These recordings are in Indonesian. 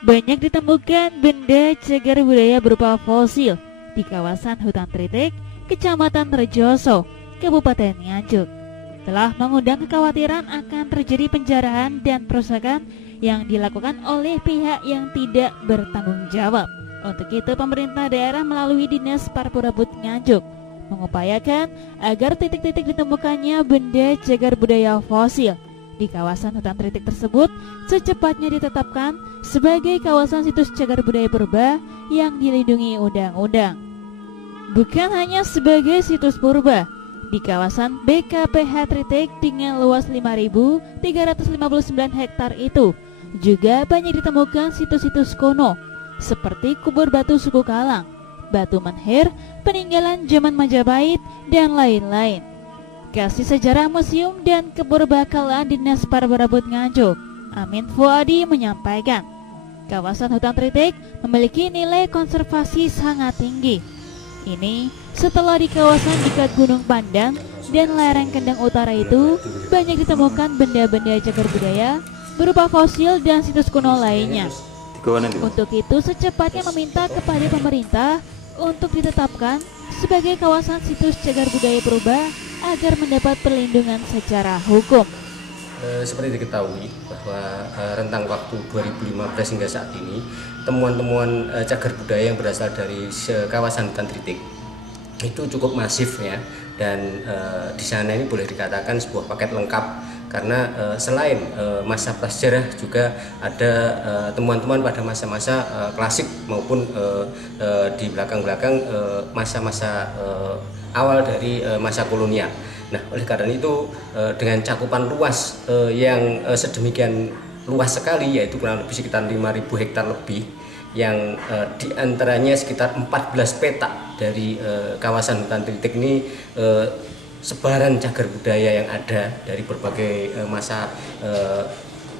Banyak ditemukan benda cagar budaya berupa fosil di kawasan hutan Tritik, Kecamatan Rejoso, Kabupaten Nganjuk. Telah mengundang kekhawatiran akan terjadi penjarahan dan perusakan yang dilakukan oleh pihak yang tidak bertanggung jawab. Untuk itu pemerintah daerah melalui Dinas Parpurabut Nganjuk mengupayakan agar titik-titik ditemukannya benda cagar budaya fosil di kawasan hutan Tritik tersebut secepatnya ditetapkan sebagai kawasan situs cagar budaya purba yang dilindungi undang-undang. Bukan hanya sebagai situs purba, di kawasan BKPH Tritik dengan luas 5.359 hektar itu juga banyak ditemukan situs-situs kuno seperti kubur batu suku Kalang, batu menhir, peninggalan zaman Majapahit, dan lain-lain. Kasih Sejarah Museum dan Kepurbakalaan Dinas Parpurabut Nganjuk, Amin Fuadi menyampaikan, kawasan hutan Tritik memiliki nilai konservasi sangat tinggi. Ini setelah di kawasan dekat Gunung Pandan dan lereng Kendeng Utara itu banyak ditemukan benda-benda cagar budaya berupa fosil dan situs kuno lainnya. Untuk itu secepatnya meminta kepada pemerintah untuk ditetapkan sebagai kawasan situs cagar budaya purba agar mendapat perlindungan secara hukum. Seperti diketahui bahwa rentang waktu 2015 hingga saat ini temuan-temuan cagar budaya yang berasal dari kawasan hutan Tritik itu cukup masif ya, dan di sana ini boleh dikatakan sebuah paket lengkap karena selain masa prasejarah juga ada temuan-temuan pada masa-masa klasik maupun di belakang-belakang masa-masa awal dari masa kolonial. Nah, oleh karena itu dengan cakupan luas yang sedemikian luas sekali, yaitu kurang lebih sekitar 5.000 hektar lebih, yang diantaranya sekitar 14 petak dari kawasan hutan Tritik ini sebaran cagar budaya yang ada dari berbagai masa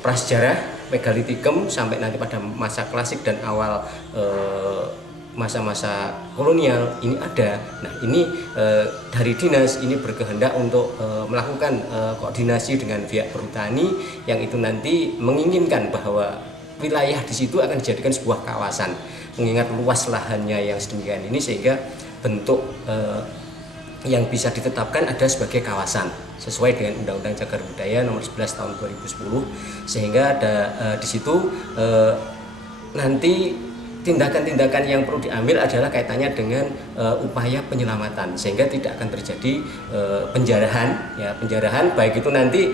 prasejarah, megalitikum, sampai nanti pada masa klasik dan awal masa-masa kolonial ini ada. Nah, ini dari dinas ini berkehendak untuk melakukan koordinasi dengan pihak perhutani yang itu nanti menginginkan bahwa wilayah di situ akan dijadikan sebuah kawasan, mengingat luas lahannya yang sedemikian ini, sehingga bentuk yang bisa ditetapkan ada sebagai kawasan sesuai dengan Undang-Undang Cagar Budaya Nomor 11 Tahun 2010, sehingga ada di situ nanti tindakan-tindakan yang perlu diambil adalah kaitannya dengan upaya penyelamatan, sehingga tidak akan terjadi penjarahan baik itu nanti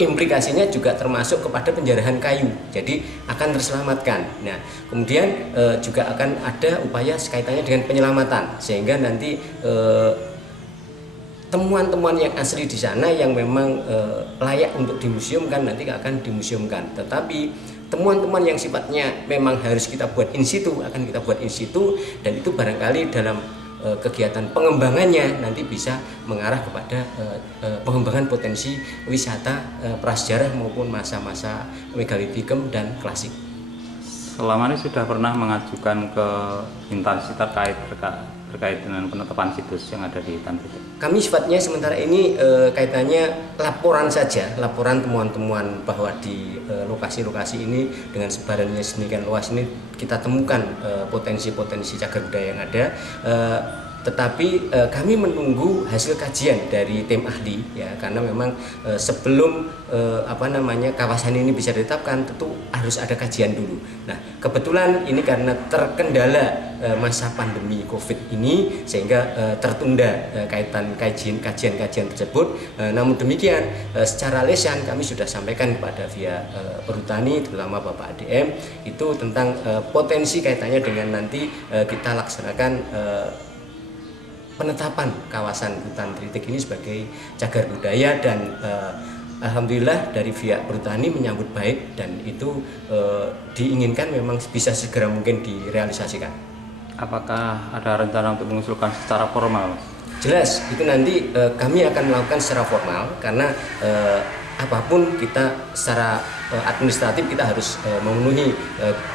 implikasinya juga termasuk kepada penjarahan kayu, jadi akan terselamatkan. Nah, kemudian juga akan ada upaya kaitannya dengan penyelamatan, sehingga nanti temuan-temuan yang asli di sana yang memang layak untuk dimuseumkan nanti akan dimuseumkan, tetapi temuan-temuan yang sifatnya memang harus kita buat in situ akan kita buat in situ, dan itu barangkali dalam kegiatan pengembangannya nanti bisa mengarah kepada pengembangan potensi wisata prasejarah maupun masa-masa megalitikum dan klasik. Selama ini sudah pernah mengajukan ke instansi terkait dengan penetapan situs yang ada di hutan Tritik? Kami sifatnya sementara ini kaitannya laporan saja, laporan temuan-temuan bahwa di lokasi-lokasi ini dengan sebarannya sedemikian luas ini kita temukan potensi-potensi cagar budaya yang ada. Tetapi kami menunggu hasil kajian dari tim ahli ya, karena memang sebelum kawasan ini bisa ditetapkan tentu harus ada kajian dulu. Nah, kebetulan ini karena terkendala masa pandemi Covid ini sehingga tertunda kaitan kajian-kajian tersebut. Namun demikian secara lisan kami sudah sampaikan kepada pihak perhutani, terutama Bapak ADM, itu tentang potensi kaitannya dengan nanti kita laksanakan penetapan kawasan hutan Tritik ini sebagai cagar budaya, dan alhamdulillah dari pihak perhutani menyambut baik, dan itu diinginkan memang bisa segera mungkin direalisasikan. Apakah ada rencana untuk mengusulkan secara formal, Mas? Jelas, itu nanti kami akan melakukan secara formal, karena apapun kita secara administratif kita harus memenuhi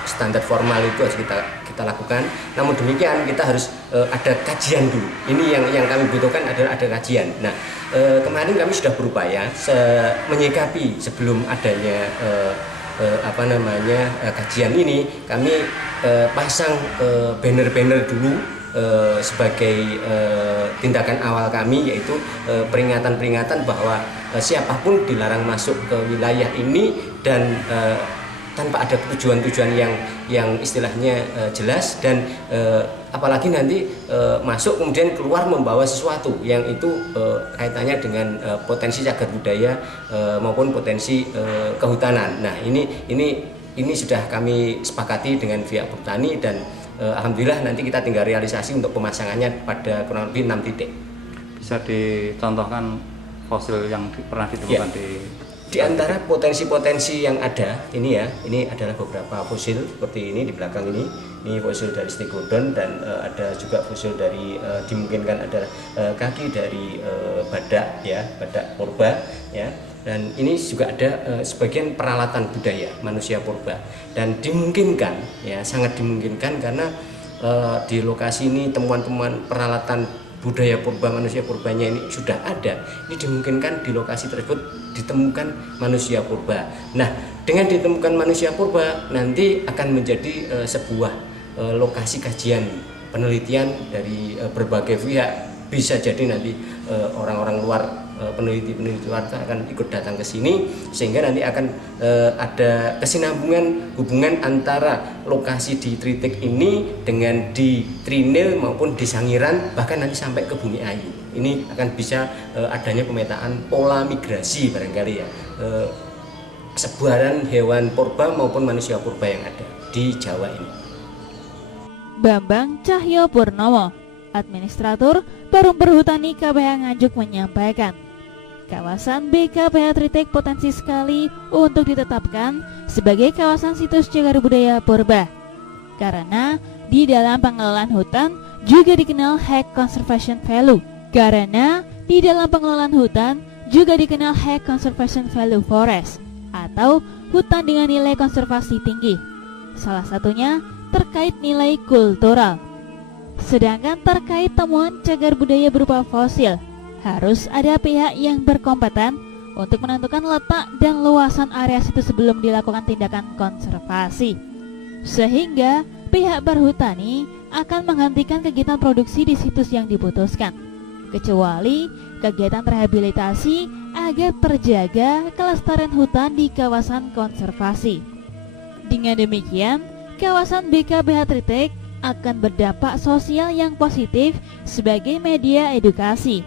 standar formal, itu harus kita lakukan. Namun demikian kita harus ada kajian dulu. Ini yang kami butuhkan adalah ada kajian. Nah, kemarin kami sudah berupaya menyikapi sebelum adanya kajian ini kami pasang banner-banner dulu sebagai tindakan awal kami, yaitu peringatan-peringatan bahwa siapapun dilarang masuk ke wilayah ini dan tanpa ada tujuan-tujuan yang istilahnya jelas, dan apalagi nanti masuk kemudian keluar membawa sesuatu yang itu kaitannya dengan potensi cagar budaya maupun potensi kehutanan. Nah, ini sudah kami sepakati dengan pihak Perhutani, dan alhamdulillah nanti kita tinggal realisasi untuk pemasangannya pada kurang lebih 6 titik. Bisa dicontohkan fosil yang pernah ditemukan di antara potensi-potensi yang ada ini adalah beberapa fosil seperti ini di belakang ini fosil dari Stegodon, dan ada juga fosil dari dimungkinkan ada kaki dari badak purba ya, dan ini juga ada sebagian peralatan budaya manusia purba, dan dimungkinkan ya, sangat dimungkinkan karena di lokasi ini temuan-temuan peralatan budaya purba, manusia purbanya ini sudah ada. Ini dimungkinkan di lokasi tersebut ditemukan manusia purba. Nah, dengan ditemukan manusia purba nanti akan menjadi sebuah lokasi kajian penelitian dari berbagai pihak. Bisa jadi nanti orang-orang luar, peneliti-peneliti luar akan ikut datang ke sini, sehingga nanti akan ada kesinambungan hubungan antara lokasi di Tritik ini dengan di Trinil maupun di Sangiran, bahkan nanti sampai ke Bumi Ayu. Ini akan bisa adanya pemetaan pola migrasi barangkali ya, sebaran hewan purba maupun manusia purba yang ada di Jawa ini. Bambang Cahyo Purnomo, Administrator Perum Perhutani KPH Nganjuk menyampaikan, kawasan BKPH Tritik potensi sekali untuk ditetapkan sebagai kawasan situs cagar budaya purba, karena di dalam pengelolaan hutan juga dikenal High Conservation Value. High Conservation Value Forest atau hutan dengan nilai konservasi tinggi. Salah satunya terkait nilai kultural. Sedangkan terkait temuan cagar budaya berupa fosil, harus ada pihak yang berkompeten untuk menentukan letak dan luasan area situ sebelum dilakukan tindakan konservasi. Sehingga pihak perhutani akan menghentikan kegiatan produksi di situs yang diputuskan, kecuali kegiatan rehabilitasi agar terjaga kelestarian hutan di kawasan konservasi. Dengan demikian, kawasan BKPH Tritik akan berdampak sosial yang positif sebagai media edukasi,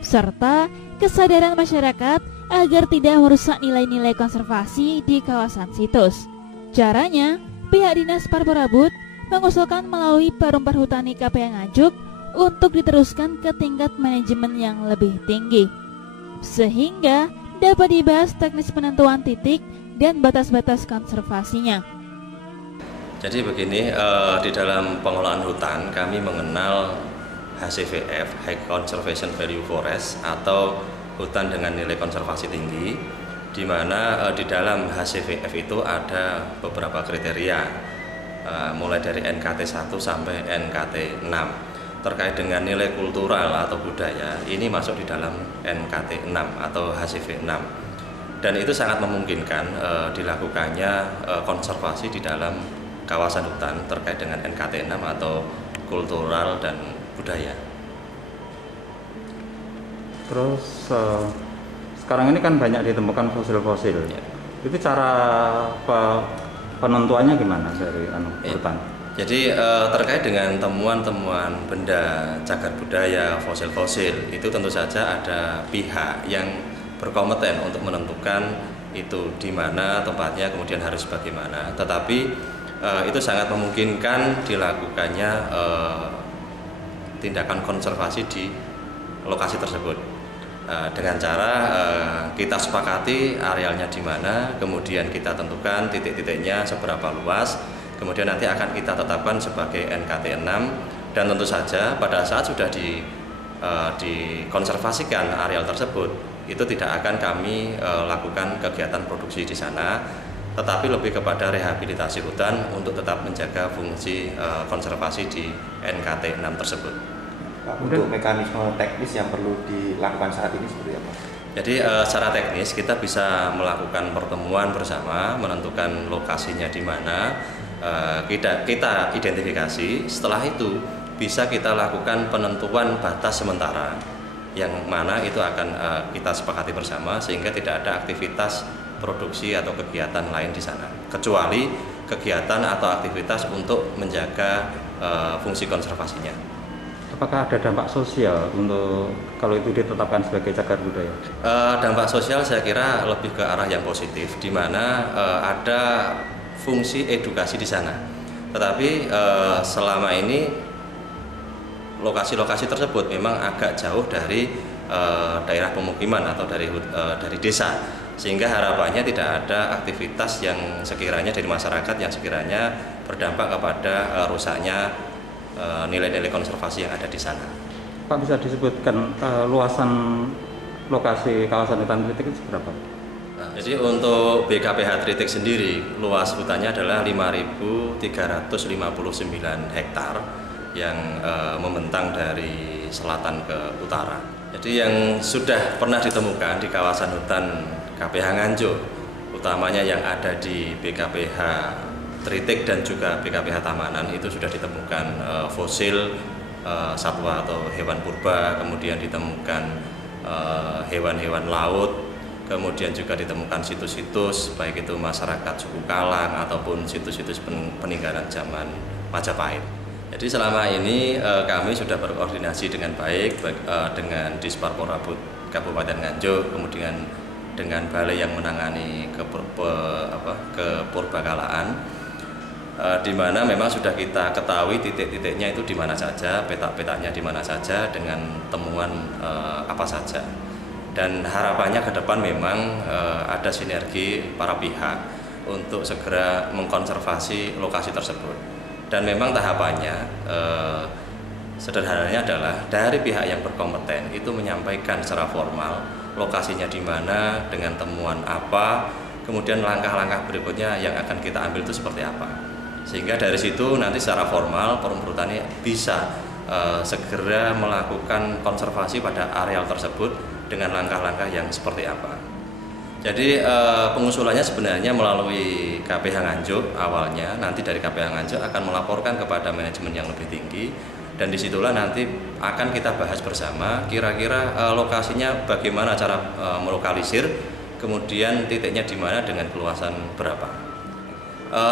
serta kesadaran masyarakat agar tidak merusak nilai-nilai konservasi di kawasan situs. Caranya, pihak Dinas Parborabut mengusulkan melalui Perum Perhutani KPH Nganjuk untuk diteruskan ke tingkat manajemen yang lebih tinggi, sehingga dapat dibahas teknis penentuan titik dan batas-batas konservasinya. Jadi begini, di dalam pengelolaan hutan kami mengenal HCVF, High Conservation Value Forest, atau hutan dengan nilai konservasi tinggi, di mana di dalam HCVF itu ada beberapa kriteria, mulai dari NKT 1 sampai NKT 6. Terkait dengan nilai kultural atau budaya, ini masuk di dalam NKT 6 atau HCV 6. Dan itu sangat memungkinkan dilakukannya konservasi di dalam kawasan hutan terkait dengan NKT 6 atau kultural dan budaya. Terus sekarang ini kan banyak ditemukan fosil-fosil. Ya. Itu cara penentuannya gimana dari hutan? Jadi terkait dengan temuan-temuan benda cagar budaya, fosil-fosil, itu tentu saja ada pihak yang berkompeten untuk menentukan itu di mana tempatnya, kemudian harus bagaimana. Tetapi itu sangat memungkinkan dilakukannya tindakan konservasi di lokasi tersebut dengan cara kita sepakati arealnya di mana, kemudian kita tentukan titik-titiknya seberapa luas, kemudian nanti akan kita tetapkan sebagai NKT 6, dan tentu saja pada saat sudah dikonservasikan areal tersebut, itu tidak akan kami lakukan kegiatan produksi di sana, tetapi lebih kepada rehabilitasi hutan untuk tetap menjaga fungsi konservasi di NKT 6 tersebut. Pak, untuk mekanisme teknis yang perlu dilakukan saat ini seperti apa? Jadi secara teknis kita bisa melakukan pertemuan bersama, menentukan lokasinya di mana, kita identifikasi. Setelah itu bisa kita lakukan penentuan batas sementara, yang mana itu akan kita sepakati bersama sehingga tidak ada aktivitas produksi atau kegiatan lain di sana, kecuali kegiatan atau aktivitas untuk menjaga fungsi konservasinya. Apakah ada dampak sosial untuk kalau itu ditetapkan sebagai cagar budaya? Dampak sosial saya kira lebih ke arah yang positif, di mana ada fungsi edukasi di sana. Tetapi selama ini lokasi-lokasi tersebut memang agak jauh dari daerah pemukiman atau dari desa, sehingga harapannya tidak ada aktivitas yang sekiranya dari masyarakat yang sekiranya berdampak kepada rusaknya nilai-nilai konservasi yang ada di sana. Pak, bisa disebutkan luasan lokasi kawasan hutan tritik itu berapa? Jadi untuk BKPH Tritik sendiri luas hutannya adalah 5.359 hektar yang membentang dari selatan ke utara. Jadi yang sudah pernah ditemukan di kawasan hutan KPH Nganjuk, utamanya yang ada di BKPH Tritik dan juga BKPH Tamanan, itu sudah ditemukan fosil satwa atau hewan purba, kemudian ditemukan hewan-hewan laut, kemudian juga ditemukan situs-situs baik itu masyarakat suku Kalang ataupun situs-situs peninggalan zaman Majapahit. Jadi selama ini kami sudah berkoordinasi dengan baik dengan Disparporabud Kabupaten Nganjuk, kemudian dengan balai yang menangani kepurbakalaan, di mana memang sudah kita ketahui titik-titiknya itu di mana saja, peta-petanya di mana saja, dengan temuan apa saja. Dan harapannya ke depan memang ada sinergi para pihak untuk segera mengkonservasi lokasi tersebut. Dan memang tahapannya sederhananya adalah dari pihak yang berkompeten itu menyampaikan secara formal lokasinya di mana, dengan temuan apa, kemudian langkah-langkah berikutnya yang akan kita ambil itu seperti apa. Sehingga dari situ nanti secara formal Forum Perhutani bisa segera melakukan konservasi pada areal tersebut dengan langkah-langkah yang seperti apa. Jadi pengusulannya sebenarnya melalui KPH Nganjuk awalnya, nanti dari KPH Nganjuk akan melaporkan kepada manajemen yang lebih tinggi, dan disitulah nanti akan kita bahas bersama kira-kira lokasinya bagaimana cara melokalisir, kemudian titiknya di mana dengan keluasan berapa.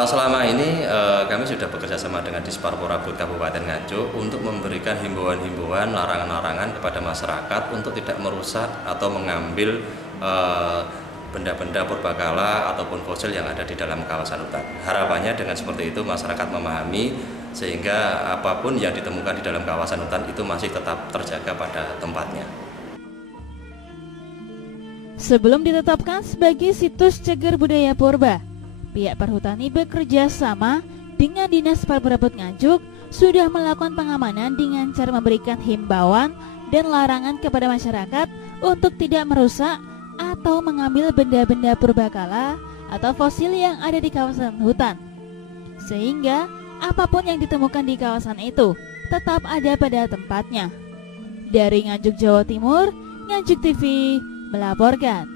Selama ini kami sudah bekerja sama dengan Disparporabud Kabupaten Nganjuk untuk memberikan himbauan-himbauan, larangan-larangan kepada masyarakat untuk tidak merusak atau mengambil benda-benda purbakala ataupun fosil yang ada di dalam kawasan hutan. Harapannya dengan seperti itu masyarakat memahami, sehingga apapun yang ditemukan di dalam kawasan hutan itu masih tetap terjaga pada tempatnya. Sebelum ditetapkan sebagai situs cagar budaya purba, pihak Perhutani bekerja sama dengan Dinas Disparporabud Nganjuk sudah melakukan pengamanan dengan cara memberikan himbauan dan larangan kepada masyarakat untuk tidak merusak atau mengambil benda-benda purbakala atau fosil yang ada di kawasan hutan, sehingga apapun yang ditemukan di kawasan itu tetap ada pada tempatnya. Dari Nganjuk, Jawa Timur, Nganjuk TV melaporkan.